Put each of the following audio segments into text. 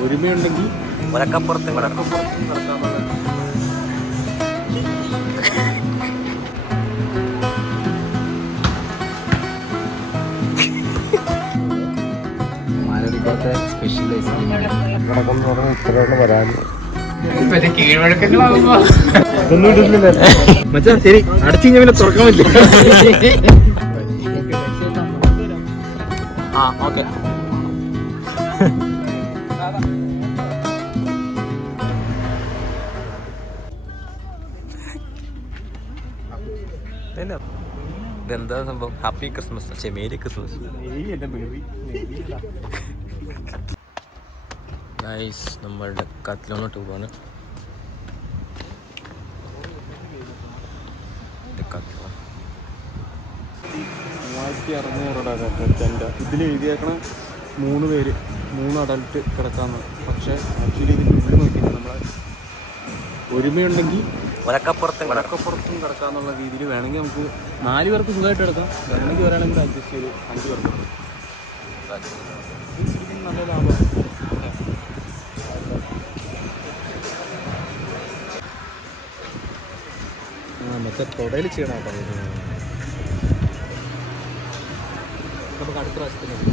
ഒരുമയുണ്ടെങ്കിൽ മച്ചാ ശരി. അടച്ചു കഴിഞ്ഞാൽ പിന്നെ തുറക്കാൻ പറ്റില്ല. ആ ഓക്കെ. ഇതെന്താ സംഭവം? ഹാപ്പി ക്രിസ്മസ് പക്ഷേ മേരി ക്രിസ്മസ് നൈസ് നമ്മളുടെ കത്തിലോട്ട് പോവാണ്. മൂവായിരത്തി അറുന്നൂറ് ഇതിൽ എഴുതിയേക്കണ മൂന്ന് പേര് മൂന്ന് അഡൽട്ട് കിടക്കാന്ന്. പക്ഷെ ആക്ച്വലി ഇതിന്റെ ഉള്ളിൽ നോക്കിയിട്ട് നമ്മളെ ഒരുമയുണ്ടെങ്കിൽ ഒരക്കപ്പുറത്തും ഒരക്കപ്പുറത്തും കിടക്കാന്നുള്ള രീതിയിൽ വേണമെങ്കിൽ നമുക്ക് നാല് പേർക്ക് സുഖമായിട്ട് എടുക്കാം വേണമെങ്കിൽ ഒരാളെങ്കിൽ അഡ്ജസ്റ്റ് ചെയ്ത് അഞ്ച് പേർക്ക് ശരിക്കും നല്ല ലാഭം മറ്റേ തൊടയിൽ ചെയ്യണം കേട്ടോ. നമുക്ക് അടുത്ത പ്രാവശ്യത്തിന്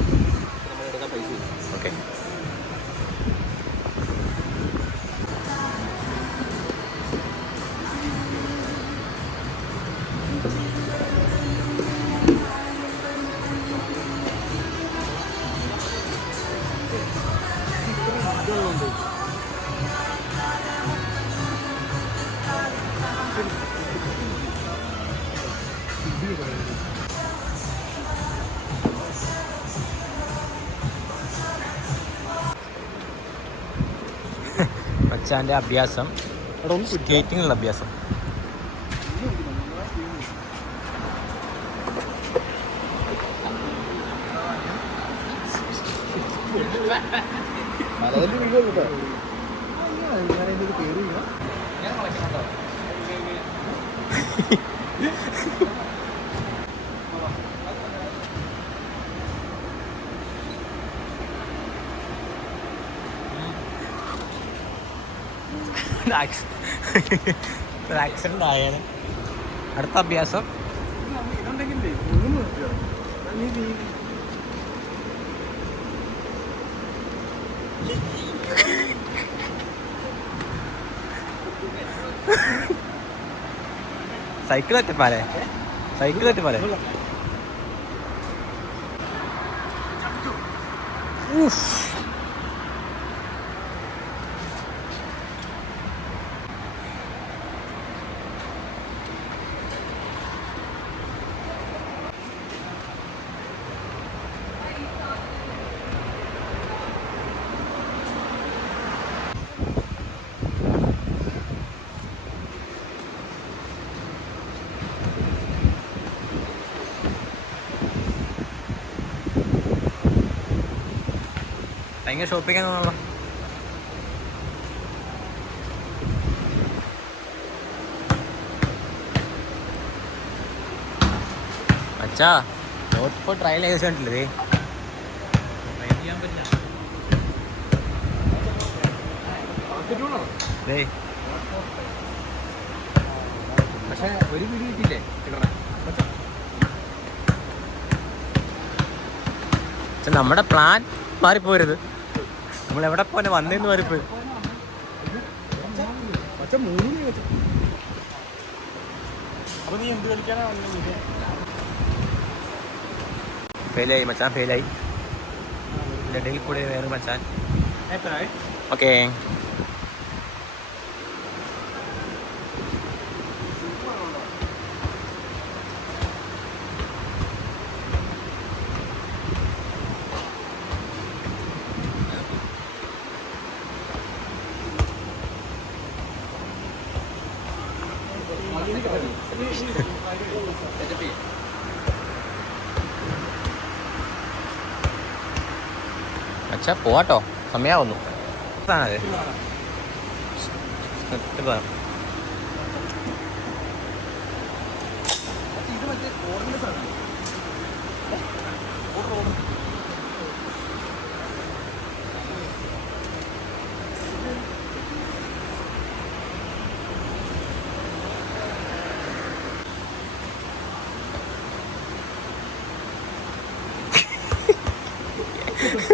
മച്ചാന്റെ അഭ്യാസം. സ്കേറ്റിങ്ങിലുള്ള അഭ്യാസം മലയിൽ വീഴും കേട്ടോ. ഞാൻ അതിന്റെ ഒരു. ആക്സിഡന്റ് ആയാലും അടുത്ത അഭ്യാസം? സൈക്കിൾ എത്തിപ്പാലേ? സൈക്കിൾ എത്തിപ്പാലേ? ഭയങ്കര ഷോപ്പിംഗ് ആണെന്നുള്ള അച്ഛാ ഇപ്പോൾ ട്രയൽ ചെയ്ത് കണ്ടില്ലേ പക്ഷെ ഒരു പിടി കിട്ടിയില്ലേ കിട്ടണേ നമ്മുടെ പ്ലാൻ മാറിപ്പോരുത്. നമ്മൾ എവിടെ പോലെ വന്നേന്ന് വന്നത്? ഫെയിലായി മച്ചാൻ ഫെയിലായി. ഇതിന്റെ കൂടെ കൂടി വേറെ മച്ചാൻ? ഓക്കേ. അച്ഛാ പോവാട്ടോ. സമയാവുന്നു ഇതാണത് ഇതാ. ഇത് മറ്റേ കോർഡിനേറ്റ്സ് ആണ്. Order order. ഇത്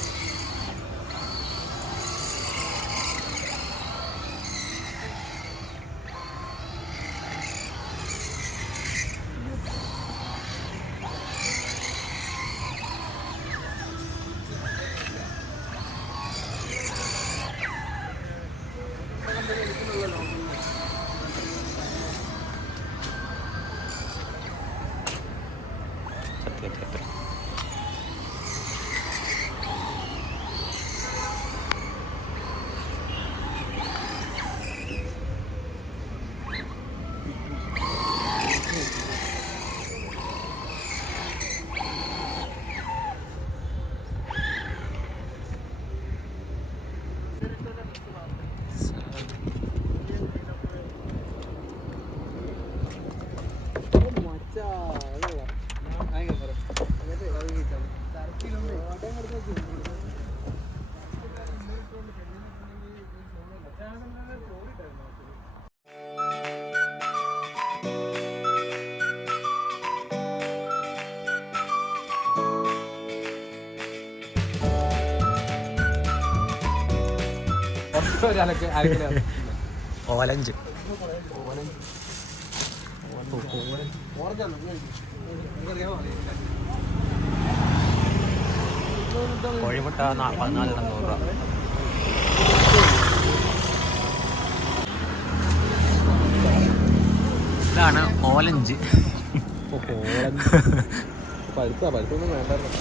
ഓലഞ്ച്. കോഴിമുട്ട നൂറ് രൂപ. ഇതാണ് ഓലഞ്ച്. പഴുത്ത പഴുത്തൊന്നും വേണ്ടായിരുന്നു.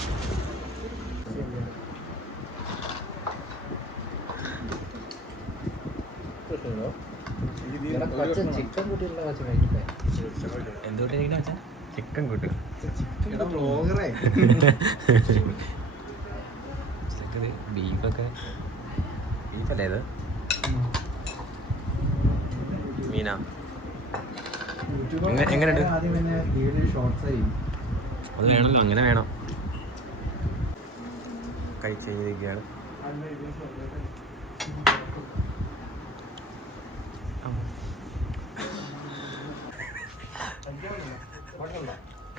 ചിക്കൻ കൂട്ടിയുള്ള വെച്ച് കഴിക്കട്ടെ. എന്തുകൊണ്ടിരിക്കുന്ന വെച്ചാൽ ചിക്കൻ കൂട്ടും. ബീഫൊക്കെ. ബീഫല്ലേ ഇത്? മീനാ. എങ്ങനെ- എങ്ങനെയുണ്ട്? ആദ്യം തന്നെ വീഡിയോ ഷോർട്സ് ആയിരിക്കും അത് വേണമല്ലോ അങ്ങനെ വേണം. കഴിച്ച് കഴിഞ്ഞിരിക്കുകയാണ്.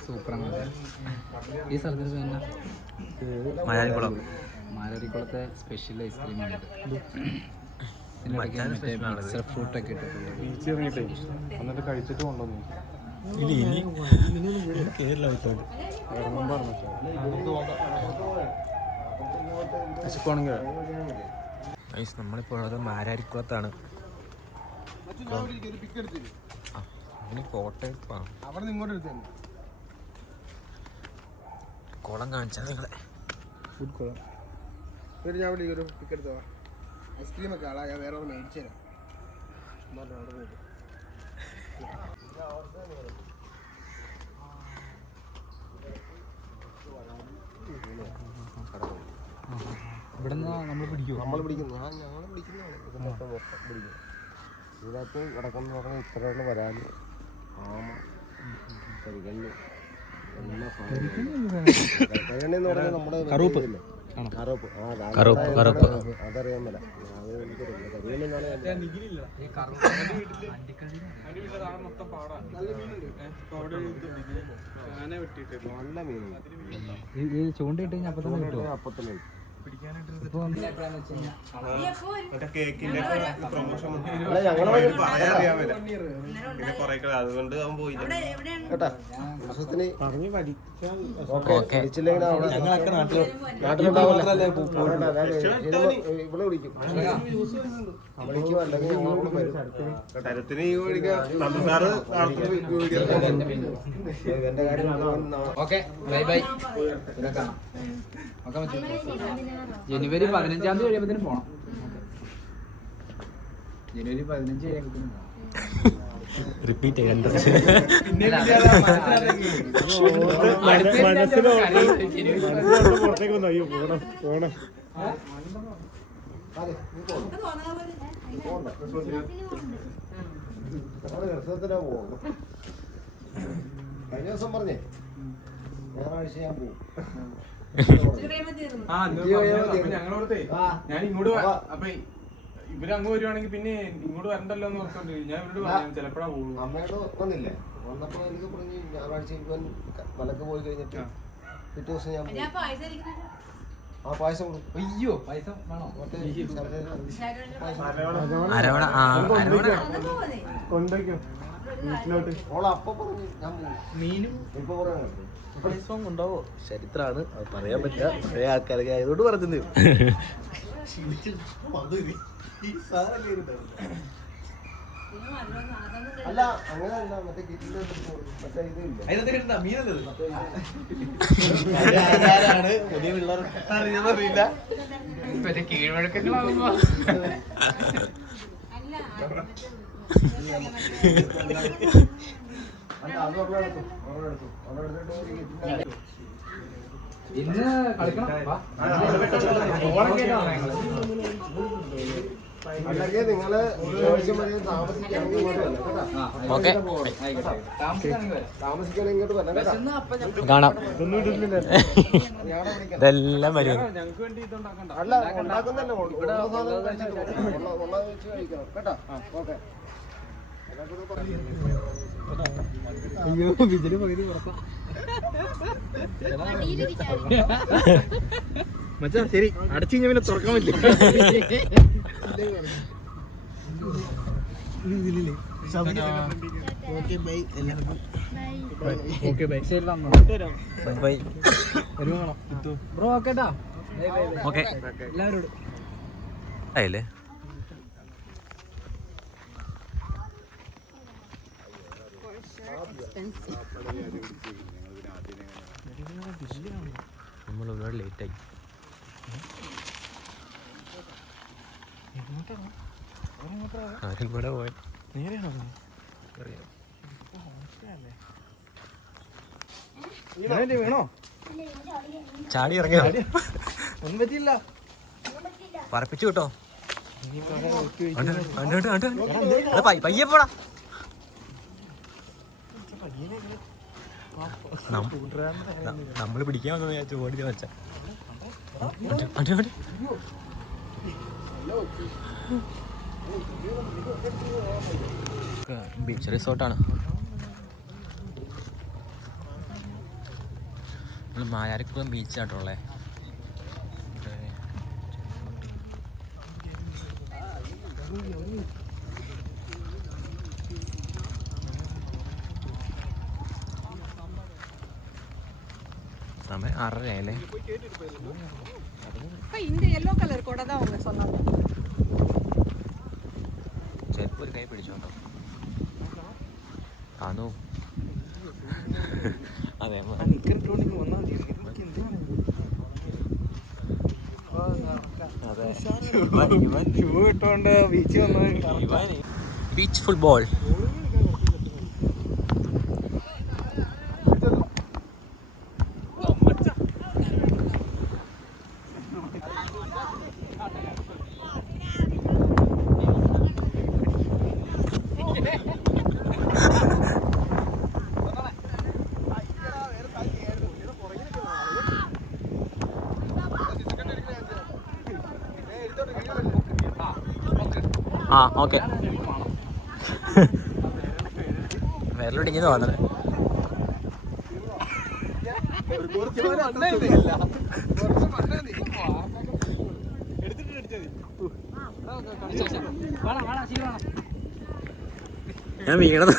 സൂപ്പർ ഈ സ്ഥലത്തിന് മലയാളിക്കുളം മാലരിക്കുളത്തെ സ്പെഷ്യൽ ഐസ്ക്രീമാണ് ഇത്. ബീച്ച് എന്നിട്ട് കഴിച്ചിട്ട് കൊണ്ടുവന്നു. ഇനി ഇനി കേരള വിശപ്പാണെങ്കിൽ നമ്മളിപ്പോൾ ഉള്ളത് മാരാരിക്കുളത്താണ്. ഇനി അവിടെ ഇങ്ങോട്ട് എടുത്തു. കുളം കാണിച്ചാൽ നിങ്ങളെ. ഫുഡ് കുളം. എന്നിട്ട് ഞാൻ ഇവിടെ ഒരു പിക്ക് എടുത്തോ ഐസ്ക്രീം ഒക്കെ ആളാ ഞാൻ വേറെ ഒന്ന് മേടിച്ചു തരാം. ഉമ്മാരുടെ അവിടെ പോയിട്ട്. ഇവിടെ നമ്മൾ പിടിക്കുമോ നമ്മൾ പിടിക്കുന്നു. ആ ഞങ്ങൾ പിടിക്കുന്നതാണ്. മൊത്തം പിടിക്കും ഇതിനകത്ത് കിടക്കുന്ന പറഞ്ഞാൽ ഇത്രയുള്ള വരാൻ കറുപ്പ്. കറുപ്പ് കറുപ്പ്, അതറിയാൻ. മേല. ഈ ചൂണ്ടിട്ട് കഴിഞ്ഞാൽ അപ്പം തന്നെ കിട്ടുമോ അപ്പത്തന്നെ ഇപ്പോൾ അല്ല ഞങ്ങളെ അതുകൊണ്ട് അവൻ പോയില്ല തരത്തിന് ഈ മേടിക്കാം Nandu sir okay. Bye bye. ജനുവരി പതിനഞ്ചാം തീയതി കഴിയുമ്പോഴത്തേനും പോണം. ജനുവരി പതിനഞ്ച് കഴിയുമ്പോഴത്തേനും റിപ്പീറ്റ് ചെയ്യണ്ട. പുറത്തേക്ക് വന്നു? അയ്യോ പോണം പോണം. കഴിഞ്ഞ ദിവസം പറഞ്ഞേ ഞായറാഴ്ച ഞാൻ പോകും ആ ഞങ്ങളോടത്തെ ഞാൻ ഇങ്ങോട്ട് വ- അപ്പൊ ഇവർ അങ്ങ് വരുവാണെങ്കിൽ പിന്നെ ഇങ്ങോട്ട് വരണ്ടല്ലോ എന്ന് ഓർത്തോണ്ട് ഞാൻ ഇവരോട് പറയാം ചിലപ്പോഴാ പോകുള്ളൂ അമ്മയോട് വന്നില്ലേ? വന്നപ്പോ എനിക്ക് പറഞ്ഞു ഞായറാഴ്ച ഇവൻ മലക്ക് പോയി കഴിഞ്ഞിട്ട് പിറ്റേ ദിവസം ഞാൻ. ആ പായസം കൊടുക്കും അയ്യോ വീട്ടിലോട്ട്. ഓള അപ്പൊ പറഞ്ഞു ഞാൻ പോകും മീനും? ഇപ്പൊ പറയാൻ പൈസ ഉണ്ടാവോ ചരിത്രമാണ് അത് പറയാൻ പറ്റില്ല. പഴയ ആൾക്കാരൊക്കെ ആയതുകൊണ്ട് പറഞ്ഞത് അല്ല അങ്ങനെയല്ല മറ്റേ കിറ്റിന്റെ മറ്റേ ഇതില്ല ആരാണ്? പുതിയ പിള്ളേർ അറിയില്ല മറ്റേ കീഴ്വഴക്കങ്ങളാവുമ്പോ. അല്ല അത് ഒരെണ്ണം എടുത്തു എടുത്തു ഇന്ന് കളിക്കണം. വാ. അല്ലെങ്കിൽ നിങ്ങൾ ആവശ്യം വരെ താമസിക്കുകയാണെങ്കിൽ ഇങ്ങോട്ട് വരണം കേട്ടോ. താമസിക്കുകയാണെങ്കിൽ ഇങ്ങോട്ട് വരണം കേട്ടോ. കാണാം. ഇതെല്ലാം വരും ഞങ്ങൾക്ക് വേണ്ടി ഇതുണ്ടാക്കണ്ട. അല്ല ഉണ്ടാക്കുന്നതല്ലേ ഉള്ളൂ. സാധനം ഉള്ളത് വെച്ച് കഴിക്കണം കേട്ടോ. ഓക്കെ. മച്ചാ ശരി. അടച്ചു കഴിഞ്ഞാൽ പിന്നെ തുറക്കാൻ പറ്റില്ല. ഓക്കെ ബൈ ശരി വന്നോ. ബൈ വരുവാണോ ബ്രോ ഓക്കേട്ടാ ഓക്കെ എല്ലാവരോടും ആയില്ലേ നമ്മൾ ഒരുപാട് ലേറ്റായി ആരും കൂടെ പോയി. നേരെയാണോ ചാടി ഇറങ്ങിയോ? ഒന്നും പറ്റിയില്ല പറപ്പിച്ചു കേട്ടോ പയ്യെ പോടാ. നമ്മൾ പിടിക്കാൻ ഞാൻ ചോദിച്ച വെച്ച. ബീച്ച് റിസോർട്ടാണ്. നമ്മൾ മായാരിക്കുളം ബീച്ചായിട്ടുള്ളേ സമയം ആറര ആയല്ലേ இந்த எல்லோ கலர் கூட தான் அவங்க சொன்னாங்க ചെരുപ്പ് ഒരു കൈ പിടിച്ചോണ്ടോ ആണോ അതെ അമ്മ. അതെ ഇവൻ- ഇവൻ ഷൂ ഇട്ടോണ്ട് ബീച്ച് വന്നത് ഇവൻ ബീച്ച് ഫുട്ബോൾ ഓക്കെ. വിരലൊടിഞ്ഞു വന്നത് ഞാൻ വീണത്.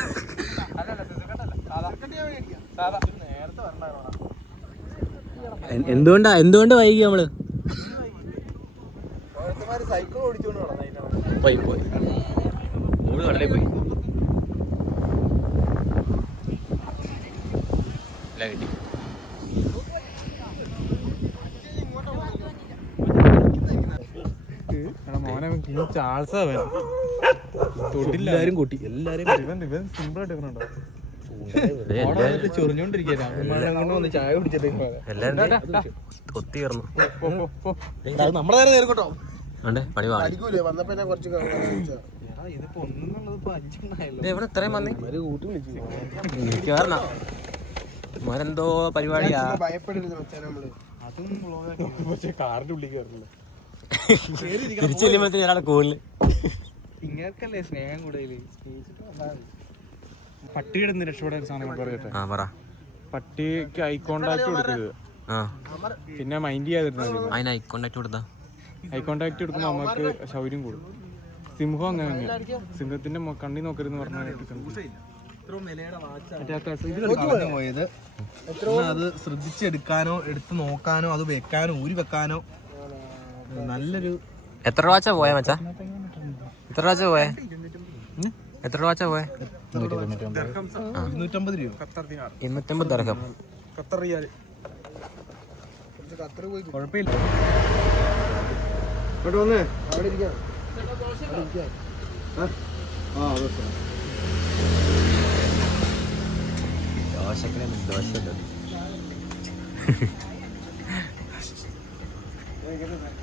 എന്തുകൊണ്ടാ എന്തുകൊണ്ട് വൈകി നമ്മൾ? സൈക്കിൾ ഓടിച്ചോണ്ട് പോയി പോയി. ഓൾ കടലിൽ പോയി. കിട്ടി. എല്ലാരും കൂട്ടി. എല്ലാരും സിമ്പിൾ ആയിട്ട് എടുക്കണുണ്ടോ ചായ കുടിച്ചിട്ട് നമ്മുടെ നേരെ ഉണ്ട് പണി എവിടെ ഇത്രയും വന്നേ. പരിപാടിയാ. തിരിച്ചു ചെല്ലുമ്പോഴത്തേന് ഒരാളെ കൂടുതൽ ഇങ്ങനക്കല്ലേ സ്നേഹം കൂടുതൽ പട്ടിയുടെ നിന്ന് രക്ഷപ്പെടാൻ സാധനം പറയട്ടെ പട്ടിക്ക് ഐ കോണ്ടാക്ട് കൊടുക്കരുത് ആ. പിന്നെ മൈൻഡ് ചെയ്യാതിരുന്നു അതിന് ഐ കോണ്ടാക്ട് കൊടുത്താ ഐ കോണ്ടാക്ട് എടുക്കുമ്പോൾ നമ്മക്ക് ശൗര്യം കൂടും. സിംഹം അങ്ങനെ തന്നെയാ. സിംഹത്തിന്റെ കണ്ണി നോക്കരുതെന്ന് പറഞ്ഞാൽ അത് ശ്രദ്ധിച്ചെടുക്കാനോ എടുത്ത് നോക്കാനോ അത് വെക്കാനോ ഊരി വെക്കാനോ നല്ലൊരു എത്ര രൂപ പോയാ മച്ചാ? എത്ര രൂപ പോയെ? എത്ര രൂപ പോയെ? ഇരുന്നൂറ്റമ്പത്. രൂപ. ഇരുന്നൂറ്റമ്പത് ദർഹം. ഖത്തർ കുഴപ്പമില്ല. ഇങ്ങോട്ട് വന്നേ അവിടെ ഇരിക്കാം. ആ? സാർ ദോശക്കിനെ ദോശ